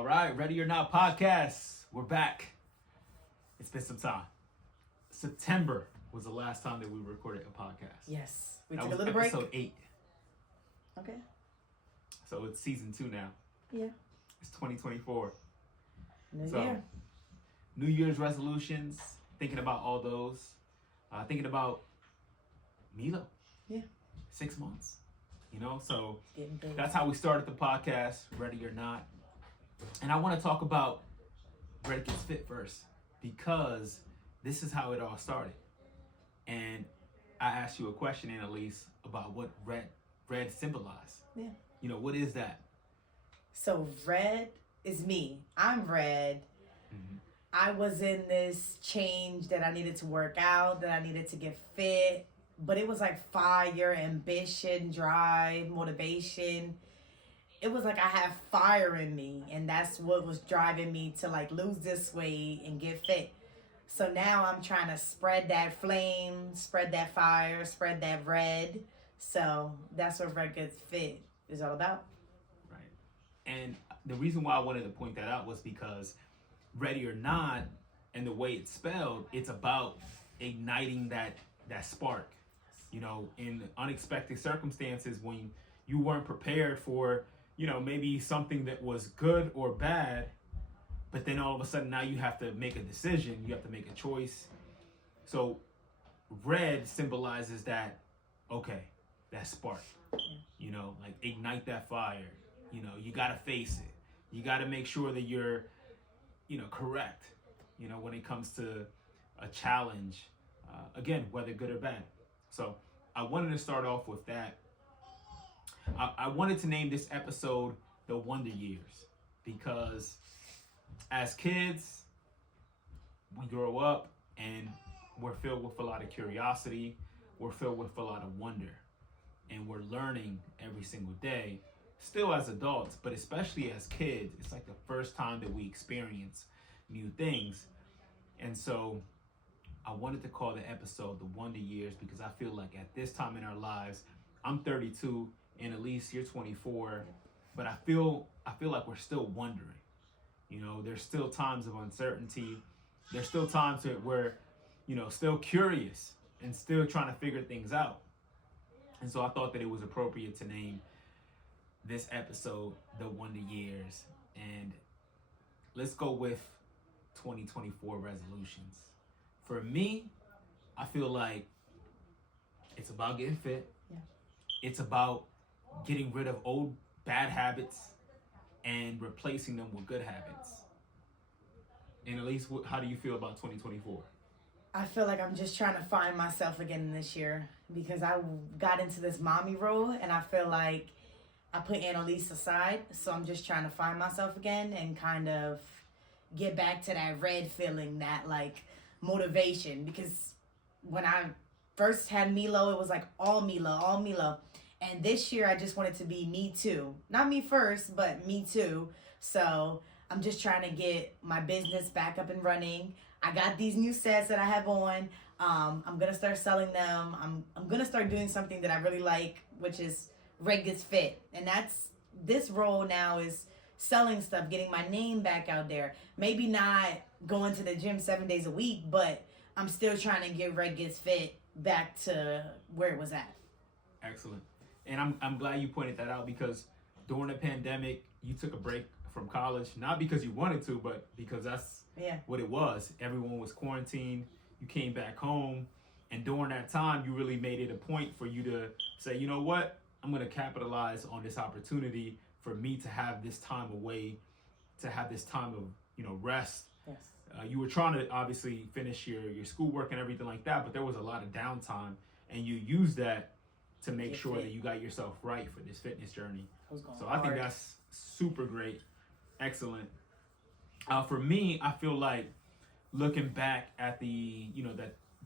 All right, Ready or Not podcast. We're back. It's been some time. September was the last time that we recorded a podcast. Yes. We That took a was little break. episode 8. Okay. So it's season 2 now. Yeah. It's 2024. New year. New Year's resolutions. Thinking about all those. Thinking about Milo. Yeah. 6 months. You know, so Getting big. that's how we started the podcast, Ready or Not. And I want to talk about Red Gets Fit first, because this is how it all started. And I asked you a question, Annalise, about what red symbolized. Yeah. You know, what is that? So red is me. I'm red. Mm-hmm. I was in this change that I needed to work out, that I needed to get fit. But it was like fire, ambition, drive, motivation. It was like I have fire in me, and that's what was driving me to like lose this weight and get fit. So now I'm trying to spread that flame, spread that fire, spread that red. So that's what Red Gets Fit is all about. Right. And the reason why I wanted to point that out was because Ready or Not, and the way it's spelled, it's about igniting that spark. You know, in unexpected circumstances, when you weren't prepared for, you know, maybe something that was good or bad, but then all of a sudden now you have to make a decision, you have to make a choice. So red symbolizes that, okay, that spark, you know, like ignite that fire. You know, you got to face it. You got to make sure that you're, you know, correct, you know, when it comes to a challenge, again, whether good or bad. So I wanted to start off with that. I wanted to name this episode The Wonder Years, because as kids, we grow up and we're filled with a lot of curiosity. We're filled with a lot of wonder, and we're learning every single day. Still as adults, but especially as kids, it's like the first time that we experience new things. And so I wanted to call the episode The Wonder Years, because I feel like at this time in our lives, I'm 32, and Elise, you're 24, but I feel like we're still wondering. You know, there's still times of uncertainty. There's still times that we're, you know, still curious and still trying to figure things out. And so I thought that it was appropriate to name this episode The Wonder Years. And let's go with 2024 resolutions. For me, I feel like it's about getting fit. Yeah. It's about getting rid of old bad habits and replacing them with good habits. And at least, how do you feel about 2024? I feel like I'm just trying to find myself again this year, because I got into this mommy role, and I feel like I put Annalise aside. So I'm just trying to find myself again and kind of get back to that red feeling, that like motivation. Because when I first had Milo, it was like all Milo. And this year I just wanted to be me too. Not me first, but me too. So I'm just trying to get my business back up and running. I got these new sets that I have on. I'm gonna start selling them. I'm gonna start doing something that I really like, which is Red Gets Fit. And that's this role now, is selling stuff, getting my name back out there. Maybe not going to the gym 7 days a week, but I'm still trying to get Red Gets Fit back to where it was at. Excellent. And I'm glad you pointed that out, because during the pandemic, you took a break from college, not because you wanted to, but because that's what it was. Everyone was quarantined. You came back home. And during that time, you really made it a point for you to say, you know what? I'm going to capitalize on this opportunity for me to have this time away, to have this time of, you know, rest. Yes. You were trying to obviously finish your schoolwork and everything like that, but there was a lot of downtime, and you used that to make sure that you got yourself right for this fitness journey. So I think that's super great. Excellent. For me, I feel like looking back at the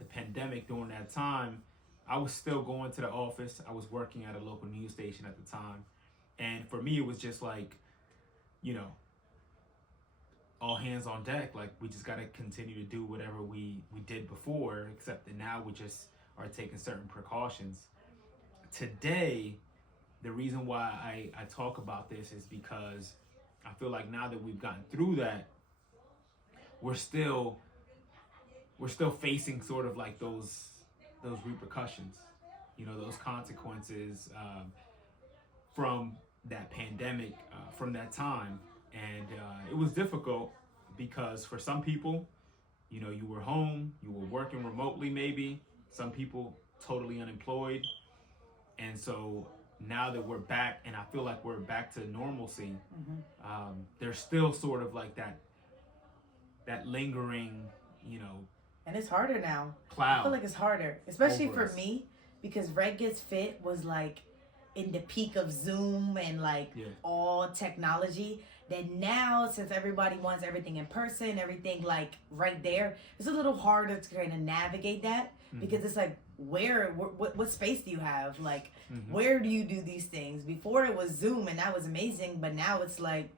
pandemic during that time, I was still going to the office. I was working at a local news station at the time. And for me, it was just like, you know, all hands on deck. Like, we just got to continue to do whatever we did before, except that now we just are taking certain precautions. Today, the reason why I talk about this is because I feel like now that we've gotten through that, we're still facing sort of like those repercussions, those consequences from that pandemic, from that time. And it was difficult because for some people, you were home, you were working remotely, maybe some people totally unemployed. And so now that we're back, and I feel like we're back to normalcy, there's still sort of like that lingering, And it's harder now. cloud. I feel like it's harder, especially over for us. me, because Red Gets Fit was like in the peak of Zoom and like Yeah. all technology. Then now, since everybody wants everything in person, everything like right there, it's a little harder to kind of navigate that because it's like, what space do you have? Like, where do you do these things? Before it was Zoom and that was amazing, but now it's like,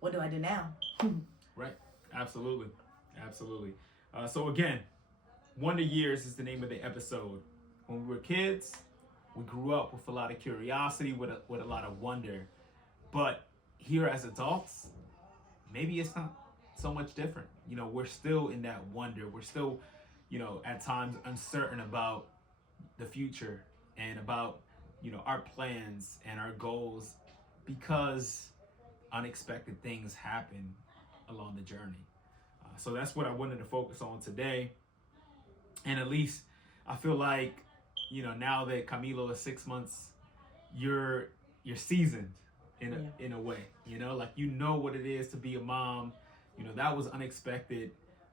what do I do now? Right. Absolutely. So again, Wonder Years is the name of the episode. When we were kids, we grew up with a lot of curiosity, with a lot of wonder. But here as adults, maybe it's not so much different. We're still in that wonder. We're still, at times uncertain about the future and about, our plans and our goals, because unexpected things happen along the journey. So that's what I wanted to focus on today. And at least I feel like, now that Camilo is 6 months, you're seasoned in a way, like what it is to be a mom. That was unexpected.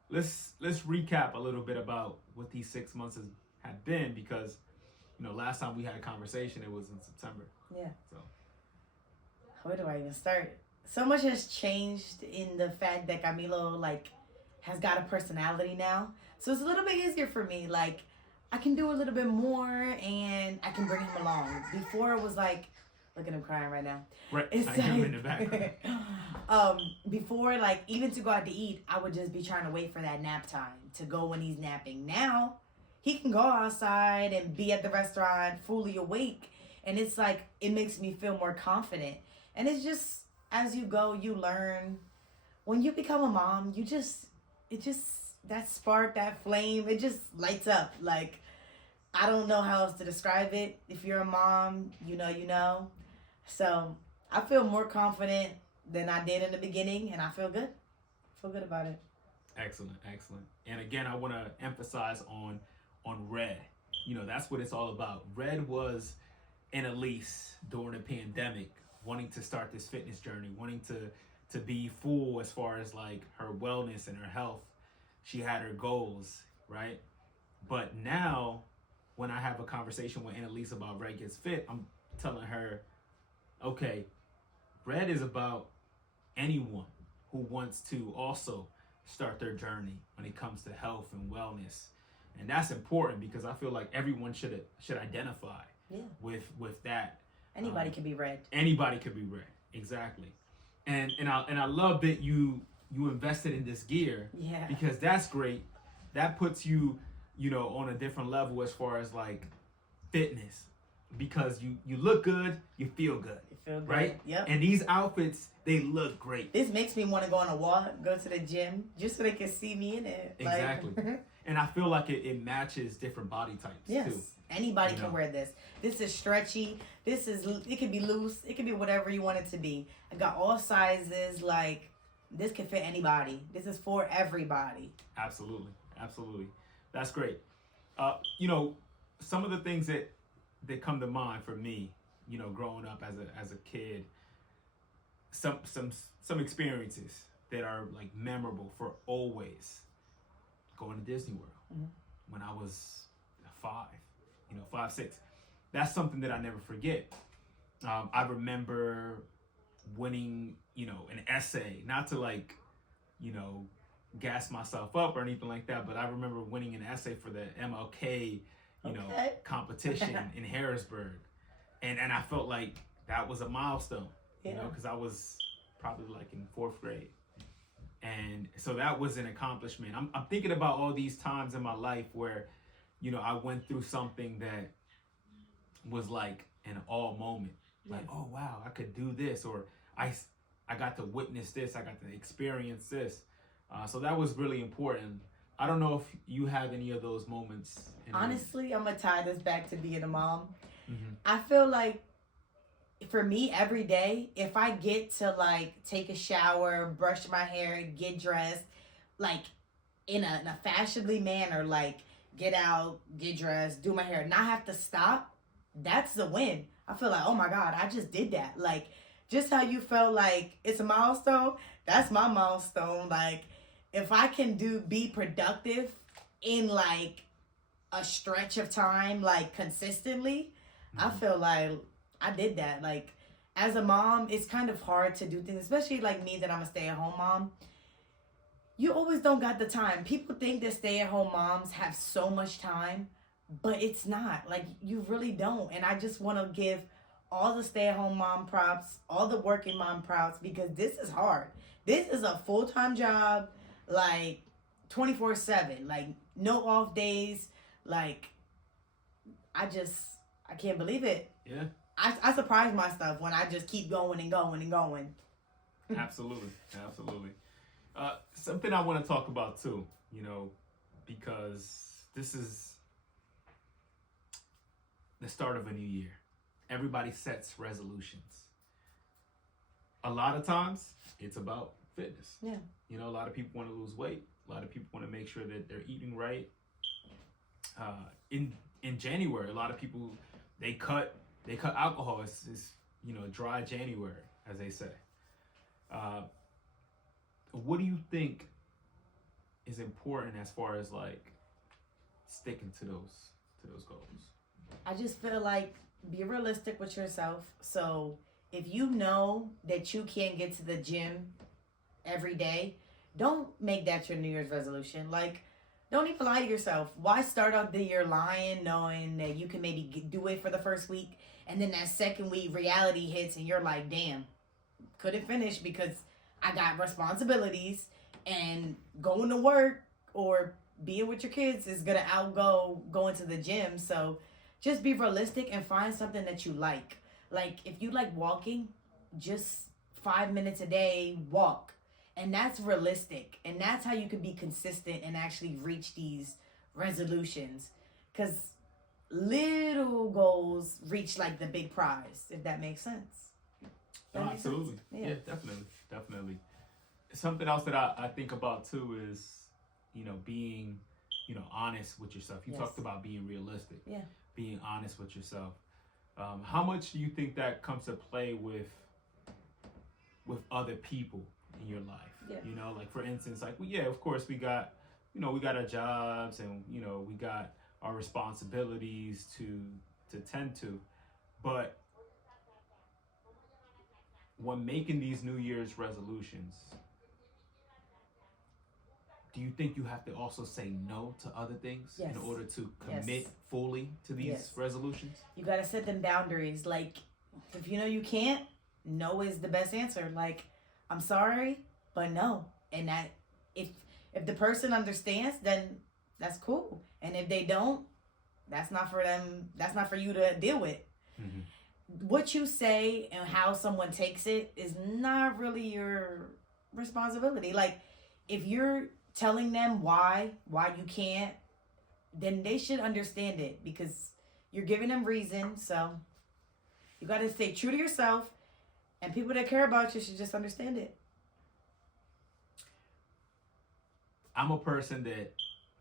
Let's recap a little bit about what these 6 months have been, because last time we had a conversation, it was in September. Yeah. So Where do I even start? So much has changed in the fact that Camilo like has got a personality now. So it's a little bit easier for me. Like, I can do a little bit more and I can bring him along. Before it was like, look at him crying right now. right, It's I hear him like, in the background. Before, like, even to go out to eat, I would just be trying to wait for that nap time to go when he's napping. Now, he can go outside and be at the restaurant fully awake. And it's like, it makes me feel more confident. And it's just, as you go, you learn. When you become a mom, that spark, that flame, it just lights up. Like, I don't know how else to describe it. If you're a mom, you know. So I feel more confident than I did in the beginning, and I feel good. About it. Excellent. And again, I want to emphasize on Red. That's what it's all about. Red was an Elise during the pandemic, wanting to start this fitness journey, wanting to be full as far as like her wellness and her health. She had her goals, right? But now, when I have a conversation with Annalise about Red Gets Fit, I'm telling her, okay, Red is about anyone who wants to also start their journey when it comes to health and wellness. And that's important because I feel like everyone should identify with that. Anybody can be Red. Anybody could be Red, exactly. And I love that you invested in this gear. Yeah. Because that's great. That puts you, on a different level as far as like fitness, because you look good, you feel good. You feel good. Right? Yep. And these outfits, they look great. This makes me want to go on a walk, go to the gym, just so they can see me in it. Exactly. And I feel like it matches different body types yes. too. Anybody can wear this. This is stretchy. It can be loose. It can be whatever you want it to be. I got all sizes. Like, this can fit anybody. This is for everybody. Absolutely. That's great. Some of the things that come to mind for me, growing up as a kid, some experiences that are like memorable for always. Going to Disney World when I was 5, 6. That's something that I never forget. I remember winning, an essay, not to like, gas myself up or anything like that, but I remember winning an essay for the MLK, competition in Harrisburg. And I felt like that was a milestone, because I was probably like in 4th grade. And so that was an accomplishment. I'm thinking about all these times in my life where, I went through something that was like an all moment. Like, oh, wow, I could do this. Or I I got to witness this. I got to experience this. So that was really important. I don't know if you have any of those moments. Honestly, I'm going to tie this back to being a mom. Mm-hmm. I feel like for me, every day, if I get to like take a shower, brush my hair, get dressed, like in a fashionably manner, like get out, get dressed, do my hair, not have to stop, that's the win. I feel like, oh my God, I just did that. Like, just how you felt like it's a milestone, that's my milestone. Like, if I can be productive in like a stretch of time, like consistently, I feel like I did that. Like, as a mom, it's kind of hard to do things, especially like me that I'm a stay-at-home mom. You always don't got the time. People think that stay-at-home moms have so much time, but it's not. Like, you really don't. And I just want to give all the stay-at-home mom props, all the working mom props, because this is hard. This is a full-time job, like 24/7, like no off days. Like, I can't believe it. Yeah. I surprise myself when I just keep going and going and going. Absolutely. Something I want to talk about too, because this is the start of a new year. Everybody sets resolutions. A lot of times it's about fitness. Yeah. A lot of people want to lose weight. A lot of people want to make sure that they're eating right. In January, a lot of people, they cut alcohol. It's dry January, as they say. What do you think is important as far as like sticking to those goals? I just feel like be realistic with yourself. So if you know that you can't get to the gym every day, don't make that your New Year's resolution. Like, don't even lie to yourself. Why start out the year lying, knowing that you can maybe do it for the first week, and then that second week reality hits and you're like, damn, couldn't finish because I got responsibilities, and going to work or being with your kids is going to outgo going to the gym. So just be realistic and find something that you like. Like, if you like walking, just 5 minutes a day, walk. And that's realistic. And that's how you can be consistent and actually reach these resolutions. Because little goals reach like the big prize, if that makes sense. Absolutely. Yeah, definitely. Something else that I think about too is, being, honest with yourself. You talked about being realistic. Yeah. Being honest with yourself. How much do you think that comes to play with other people in your life? Yeah. Like for instance, like, of course we got, we got our jobs and, we got our responsibilities to tend to, but when making these New Year's resolutions, do you think you have to also say no to other things in order to commit fully to these resolutions? You got to set them boundaries. Like, if you know you can't, no is the best answer. Like, I'm sorry, but no. And that if the person understands, then that's cool. And if they don't, that's not for them. That's not for you to deal with. Mm-hmm. What you say and how someone takes it is not really your responsibility. Like, if you're telling them why you can't, then they should understand it, because you're giving them reason. So you got to stay true to yourself, and people that care about you should just understand it. I'm a person that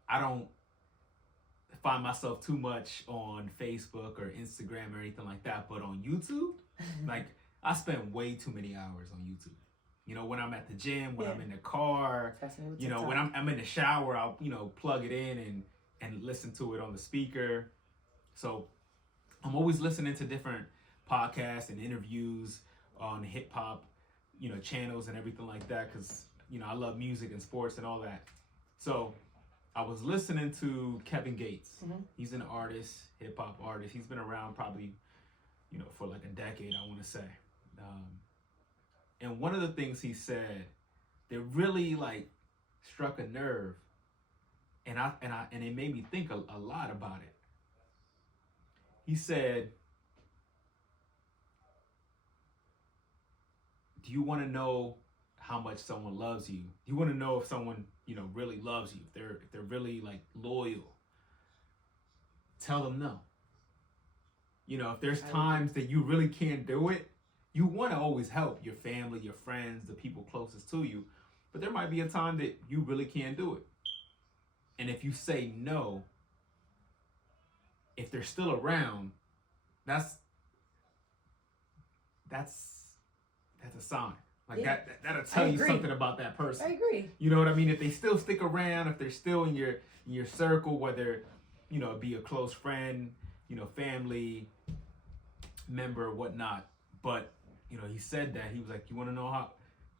I don't find myself too much on Facebook or Instagram or anything like that, but on YouTube, like, I spend way too many hours on YouTube. When I'm at the gym, when I'm in the car, when I'm in the shower, I'll, plug it in and listen to it on the speaker. So I'm always listening to different podcasts and interviews on hip hop, channels and everything like that. 'Cause, I love music and sports and all that. So I was listening to Kevin Gates. Mm-hmm. He's an artist, hip hop artist. He's been around probably, for like a decade, I want to say. And one of the things he said that really like struck a nerve, and it made me think a lot about it. He said, do you want to know how much someone loves you? Do you want to know if someone, really loves you? If they're really like loyal? Tell them no. If there's times that you really can't do it, you want to always help your family, your friends, the people closest to you. But there might be a time that you really can't do it. And if you say no, if they're still around, that's a sign. Like that'll tell you something about that person. I agree. You know what I mean? If they still stick around, if they're still in your circle, whether it be a close friend, family member or whatnot. But he said that he was like, you want to know how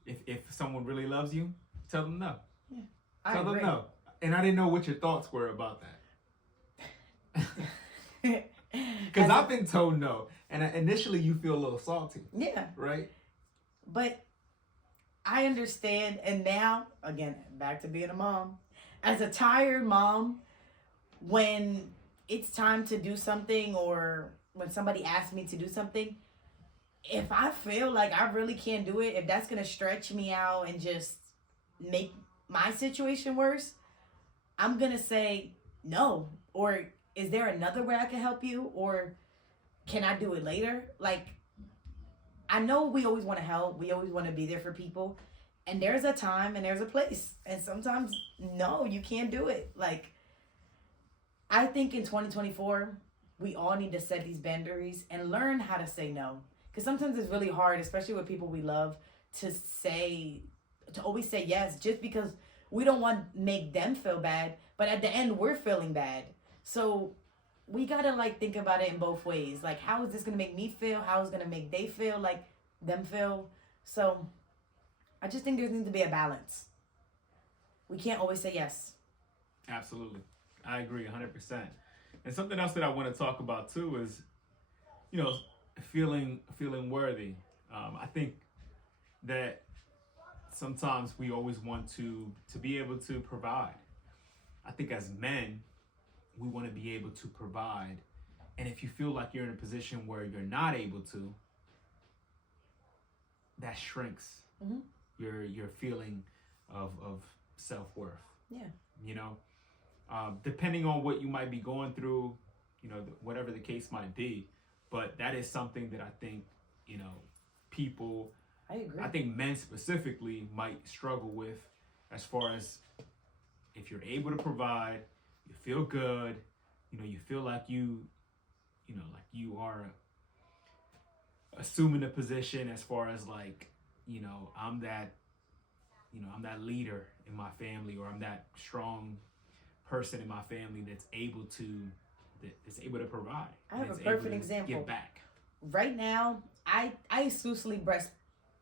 if someone really loves you, tell them no. Yeah, tell them no. And I didn't know what your thoughts were about that. Because I've been told no, and initially you feel a little salty. Yeah. Right. But I understand, and now again, back to being a mom. As a tired mom, when it's time to do something, or when somebody asks me to do something, if I feel like I really can't do it, if that's gonna stretch me out and just make my situation worse, I'm gonna say no. Or is there another way I can help you? Or can I do it later? Like, I know we always want to help. We always want to be there for people. And there's a time and there's a place. And sometimes, no, you can't do it. Like, I think in 2024, we all need to set these boundaries and learn how to say no. Because sometimes it's really hard, especially with people we love, to always say yes, just because we don't want to make them feel bad. But at the end, we're feeling bad. So we got to think about it in both ways. Like, how is this going to make me feel? How is it going to make they feel, like them feel? So I just think there needs to be a balance. We can't always say yes. Absolutely. I agree 100%. And something else that I want to talk about too is, feeling worthy. I think that sometimes we always want to be able to provide. I think as men, we want to be able to provide. And if you feel like you're in a position where you're not able to, that shrinks your feeling of self-worth. Yeah. Depending on what you might be going through, whatever the case might be. But that is something that I think, people, I agree. I think men specifically might struggle with, as far as if you're able to provide, you feel good, you feel like you are assuming a position as far as I'm that leader in my family, or I'm that strong person in my family that's able to provide. I have a perfect example. Give back. Right now, I exclusively breast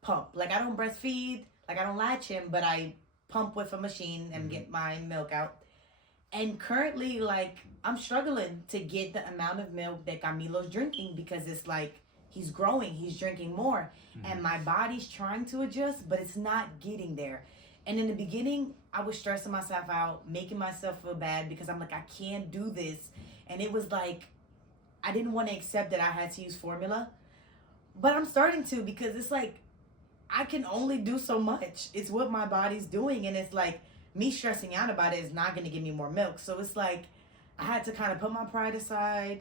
pump. Like, I don't breastfeed. Like, I don't latch him, but I pump with a machine and get my milk out. And currently, I'm struggling to get the amount of milk that Camilo's drinking, because it's he's growing, he's drinking more. And my body's trying to adjust, but it's not getting there. And in the beginning, I was stressing myself out, making myself feel bad, because I'm like, I can't do this. And it was I didn't want to accept that I had to use formula. But I'm starting to, because it's I can only do so much. It's what my body's doing. And it's me stressing out about it is not going to give me more milk. So it's I had to kind of put my pride aside,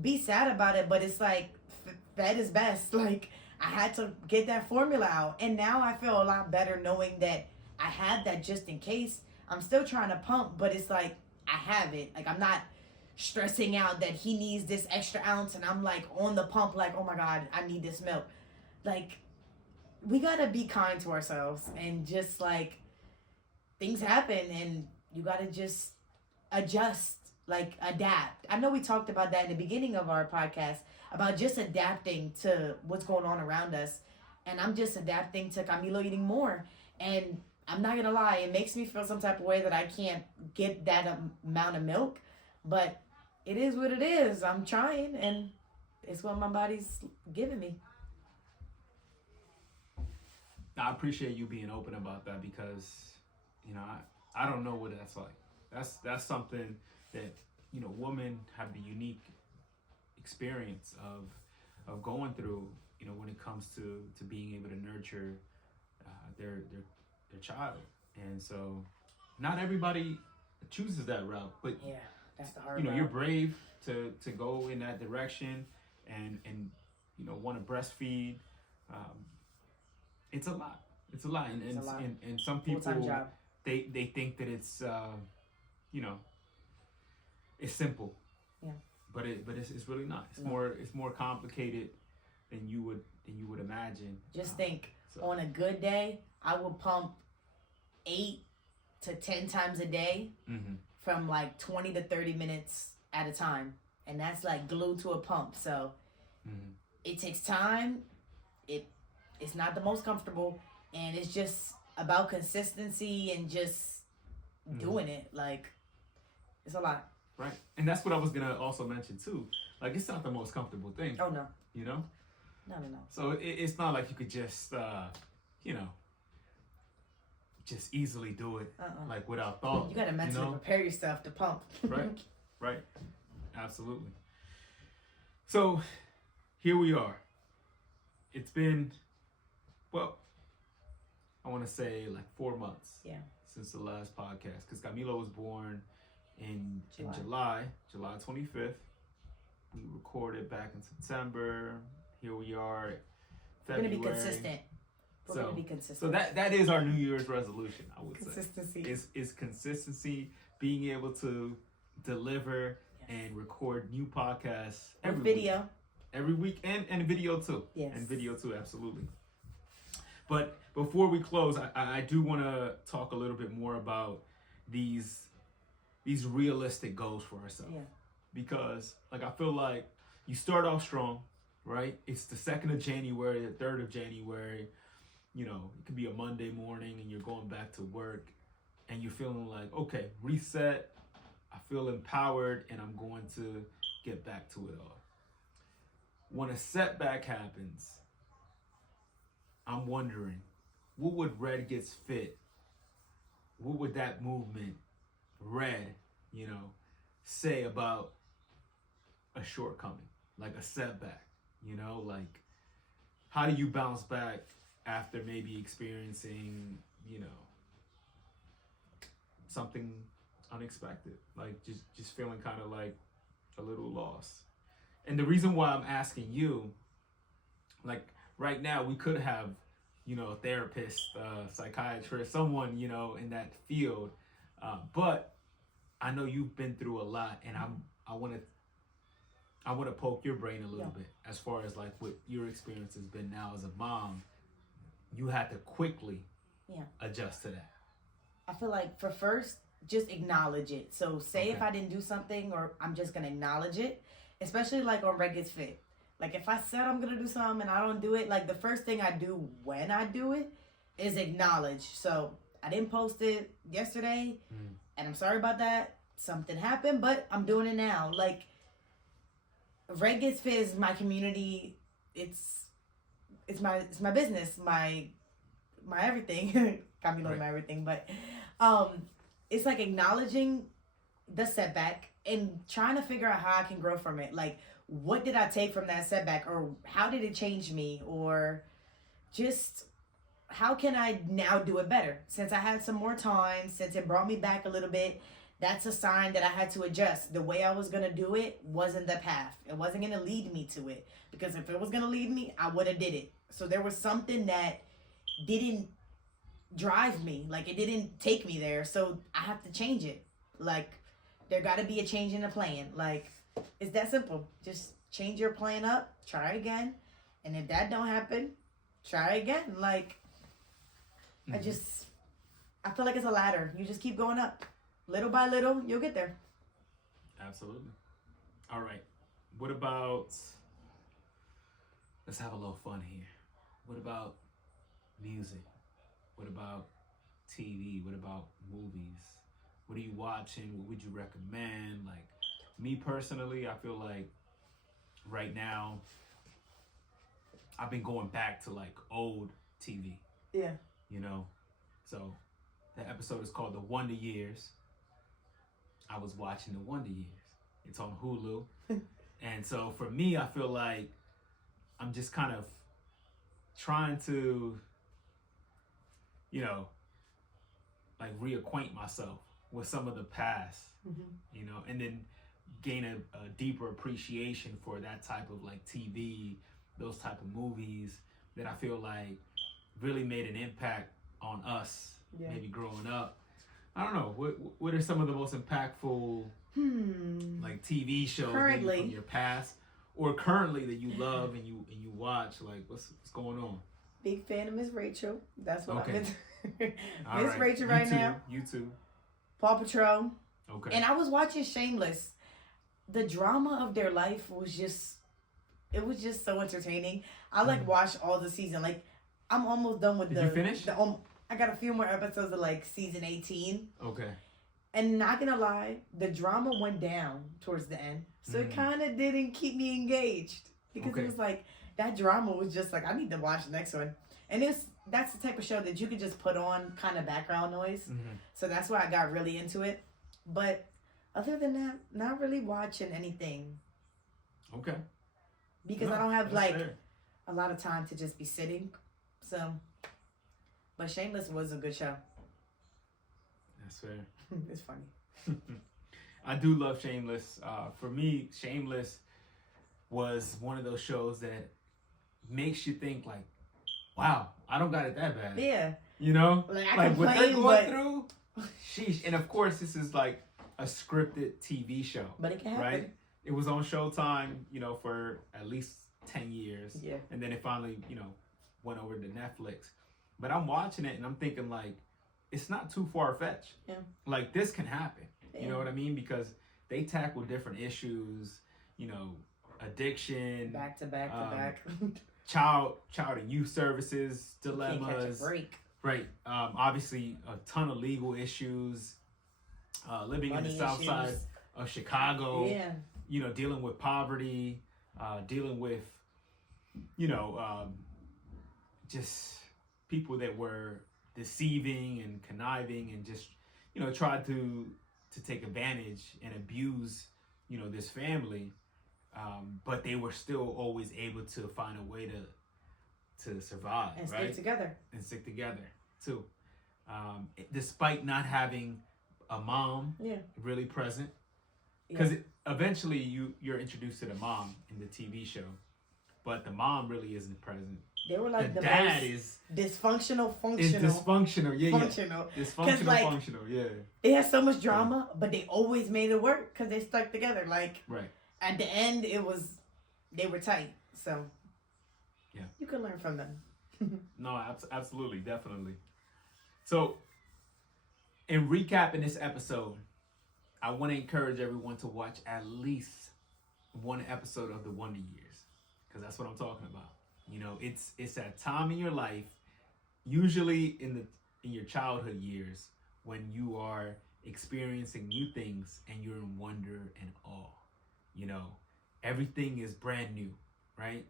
be sad about it. But it's fed is best. I had to get that formula out. And now I feel a lot better knowing that I have that just in case. I'm still trying to pump, but it's I have it. I'm not stressing out that he needs this extra ounce, and I'm on the pump, oh my God, I need this milk. We gotta be kind to ourselves, and just things happen, and you gotta just adjust, adapt. I know we talked about that in the beginning of our podcast, about just adapting to what's going on around us. And I'm just adapting to Camilo eating more. And I'm not gonna lie, it makes me feel some type of way that I can't get that amount of milk, but it is what it is. I'm trying, and it's what my body's giving me. I appreciate you being open about that, because I don't know what that's like. That's something that women have the unique experience of going through you know, when it comes to being able to nurture their child. And so not everybody chooses that route, but Yeah, that's the hard you know, route. you're brave to go in that direction and you know, want to breastfeed. It's a lot. It's a lot. And It's a lot. and some Full-time people job. they think that it's you know, it's simple. Yeah. But it's really not. It's No. more complicated than you would imagine. Just think, so- on a good day, I would pump 8 to 10 times a day Mhm. from like 20 to 30 minutes at a time. And that's like glued to a pump. So Mhm. it takes time. It's not the most comfortable. And it's just about consistency and just doing it. Like, it's a lot. Right. And that's what I was gonna also mention too. Like, it's not the most comfortable thing. Oh, no. You know. No. So it's not like you could just you know, just easily do it like without thought. You got to mentally prepare yourself to pump. Right. Absolutely. So here we are. It's been, well, I want to say like 4 months. Yeah. Since the last podcast, because Camilo was born in July 25th. We recorded back in September. Here we are, February. We're going to be consistent. We're going to be consistent. So that is our New Year's resolution, I would Consistency. say. Is consistency, being able to deliver and record new podcasts every video. week. Every week, and video too. Yes. And video too, absolutely. But before we close, I do want to talk a little bit more about these realistic goals for ourselves. Yeah. Because like I feel like you start off strong, right? It's the 2nd of January, the 3rd of January. You know, it could be a Monday morning and you're going back to work and you're feeling like, okay, reset. I feel empowered and I'm going to get back to it all. When a setback happens, I'm wondering, what would Red Gets Fit? What would that movement, Red, you know, say about a shortcoming, like a setback? You know, like, how do you bounce back after maybe experiencing, you know, something unexpected, like just feeling kind of like a little lost? And the reason why I'm asking you, like right now we could have, you know, a therapist, psychiatrist, someone, you know, in that field, but I know you've been through a lot, and I want to poke your brain a little bit as far as like what your experience has been now as a mom. You had to quickly adjust to that. I feel like for first, just acknowledge it. So say if I didn't do something, or I'm just going to acknowledge it, especially like on Red Gets Fit. Like if I said I'm going to do something and I don't do it, like the first thing I do when I do it is acknowledge. So I didn't post it yesterday and I'm sorry about that. Something happened, but I'm doing it now. Like Red Gets Fit is my community. It's my business, my everything. Camilo, my everything, but it's like acknowledging the setback and trying to figure out how I can grow from it. Like, what did I take from that setback, or how did it change me, or just how can I now do it better? Since I had some more time, since it brought me back a little bit, that's a sign that I had to adjust. The way I was going to do it wasn't the path. It wasn't going to lead me to it. Because if it was going to lead me, I would have did it. So there was something that didn't drive me. Like, it didn't take me there. So I have to change it. Like, there got to be a change in the plan. Like, it's that simple. Just change your plan up. Try again. And if that don't happen, try again. Like, I feel like it's a ladder. You just keep going up. Little by little, you'll get there. Absolutely. All right. What about, let's have a little fun here. What about music? What about TV? What about movies? What are you watching? What would you recommend? Like, me personally, I feel like right now, I've been going back to like old TV. Yeah. You know? So, the episode is called The Wonder Years. I was watching The Wonder Years. It's on Hulu. And so for me, I feel like I'm just kind of trying to, you know, like reacquaint myself with some of the past, you know, and then gain a deeper appreciation for that type of like TV, those type of movies that I feel like really made an impact on us, maybe growing up. I don't know. What are some of the most impactful like TV shows maybe from your past or currently that you love and you watch? Like what's going on? Big fan of Miss Rachel. That's what Okay. I've been. Miss Rachel right now. You too. Paw Patrol. Okay. And I was watching Shameless. The drama of their life was just, it was just so entertaining. I like watched all the season. Like I'm almost done with Did you finish? I got a few more episodes of like season 18. Okay. And not gonna lie, the drama went down towards the end. So it kind of didn't keep me engaged. Because it was like, that drama was just like, I need to watch the next one. And that's the type of show that you could just put on kind of background noise. So that's why I got really into it. But other than that, not really watching anything. Okay. Because I don't have like a lot of time to just be sitting. So, but Shameless was a good show. That's fair. It's funny. I do love Shameless. For me, Shameless was one of those shows that makes you think like, wow, I don't got it that bad. Yeah. You know? Like what they're going through, sheesh. And of course, this is like a scripted TV show. But it can happen. Right? It was on Showtime, you know, for at least 10 years. Yeah. And then it finally, you know, went over to Netflix. But I'm watching it and I'm thinking like, it's not too far-fetched. Yeah. Like this can happen. Yeah. You know what I mean? Because they tackle different issues, you know, addiction, back to back. child and youth services, dilemmas. Can't catch a break. Right. Obviously a ton of legal issues. Living Money in the south issues. side of Chicago. Yeah. You know, dealing with poverty, dealing with, you know, just people that were deceiving and conniving and just, you know, tried to take advantage and abuse, you know, this family. But they were still always able to find a way to survive, And right? stick together too. Despite not having a mom really present. Because eventually you're introduced to the mom in the TV show, but the mom really isn't present. They were like the the dad most is dysfunctional. dysfunctional, yeah. Dysfunctional, like, functional, yeah. It has so much drama, but they always made it work because they stuck together. Like, right. At the end, they were tight. So, yeah, you can learn from them. No, absolutely, definitely. So, in recapping this episode, I want to encourage everyone to watch at least one episode of The Wonder Years, because that's what I'm talking about. You know, it's that time in your life, usually in your childhood years, when you are experiencing new things and you're in wonder and awe. You know, everything is brand new, right?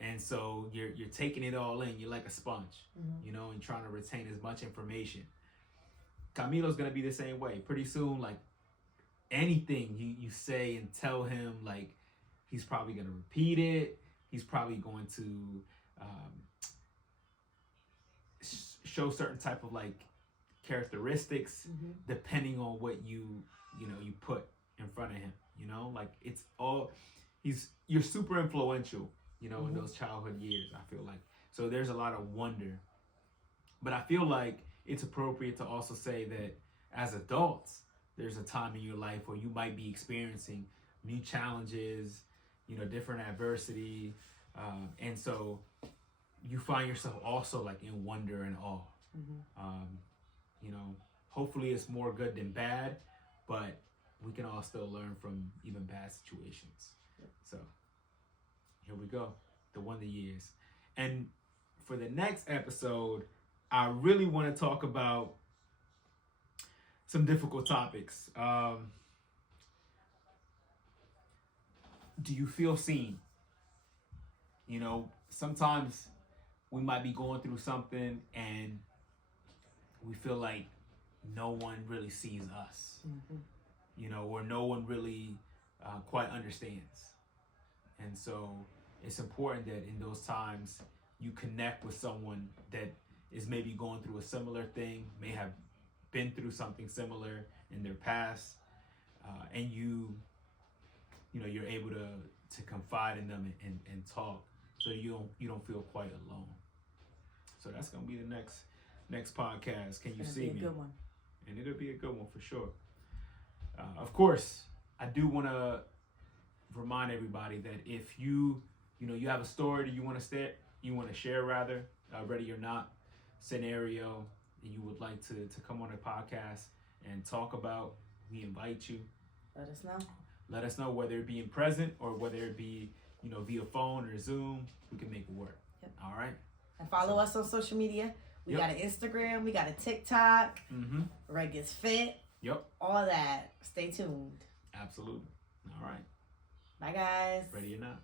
And so you're taking it all in. You're like a sponge, you know, and trying to retain as much information. Camilo's gonna be the same way. Pretty soon, like anything you say and tell him, like he's probably gonna repeat it. He's probably going to show certain type of like characteristics depending on what you put in front of him. You know, like it's all you're super influential. You know, in those childhood years, I feel like. So there's a lot of wonder. But I feel like it's appropriate to also say that as adults, there's a time in your life where you might be experiencing new challenges, you know, different adversity. And so you find yourself also like in wonder and awe. You know, hopefully it's more good than bad, but we can all still learn from even bad situations. So here we go, The Wonder Years. And for the next episode, I really want to talk about some difficult topics. Do you feel seen? You know, sometimes we might be going through something and we feel like no one really sees us, you know, or no one really quite understands. And so it's important that in those times you connect with someone that is maybe going through a similar thing, may have been through something similar in their past, and you're able to confide in them and talk, so you don't feel quite alone. So that's gonna be the next podcast. Can you see me? It'll be a good one. And it'll be a good one for sure. Of course, I do want to remind everybody that if you have a story that you want to share rather, ready or not scenario that you would like to come on the podcast and talk about, we invite you. Let us know whether it be in present or whether it be via phone or Zoom. We can make it work. Yep. All right. And follow us on social media. We got an Instagram. We got a TikTok. Mm-hmm. Red Gets Fit. Yep. All that. Stay tuned. Absolutely. All right. Bye, guys. Ready or not.